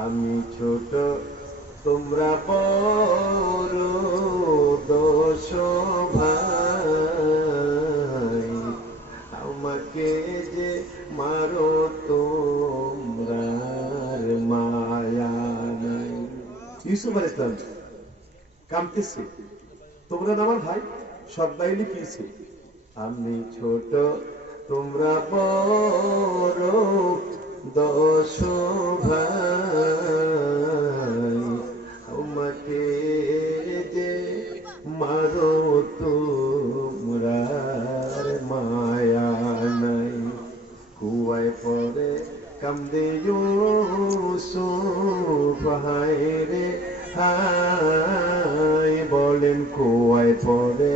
আমি ছোট তোমরা বড়, দোষ ভাই আমাকে যে মারো তোমরা মায়া নাই। ইউসুফ আলাইহিস সালাম কাঁদতেছে, তোমরা আমার ভাই, সবাই লিখিয়েছে আমি ছোট তোমরা বড়, দোষ ভাই আমাকে যে মারো তোমরা মায়া নাই। কুয়ায় পড়ে কান্দে ইউসুফ হায় রে হায়, বলেন কুয়ায় পড়ে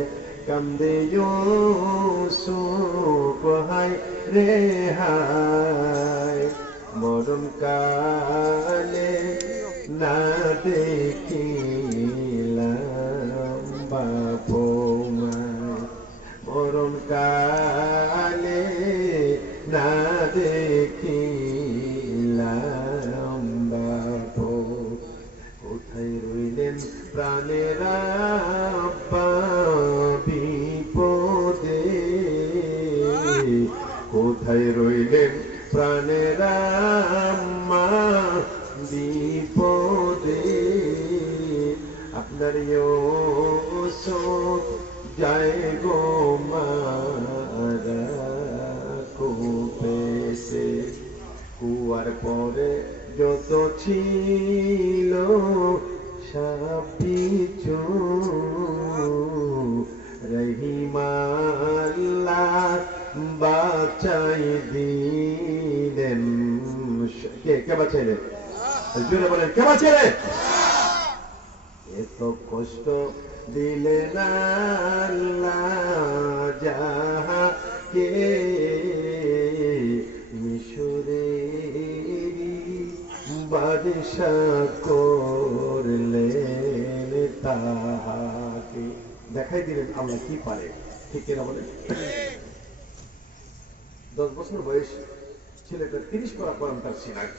কান্দে ইউসুফ হায় রে হায়, মরণ কালে না দেখিলাম বাপ মায়, মরণ কালে না দেখিলাম বাপ। কোথায় রইলেন প্রাণের আব্বা বিপদে, কোথায় রইলেন প্রাণের আম্মা বিপদে, আপনার ইউসুফ যায় গো মারা কুপেছে। কুয়ার পরে যত ছিল সবকিছু রহিমাল্লাহ বাঁচাই দিলেন। কে বাঁচাইলেন? জোরে বলেন, কে বাঁচাইলেন? এত কষ্ট দিলেন আল্লাহ যাহাকে, মিশরেরই বাদশাহ করলেন তাহাকে। দেখাই দিলেন আল্লাহ কি পারে, ঠিক কিনা বলেন? 10 বছর বয়স ছেলেটা 30 পারা কোরআন তার সিনায়।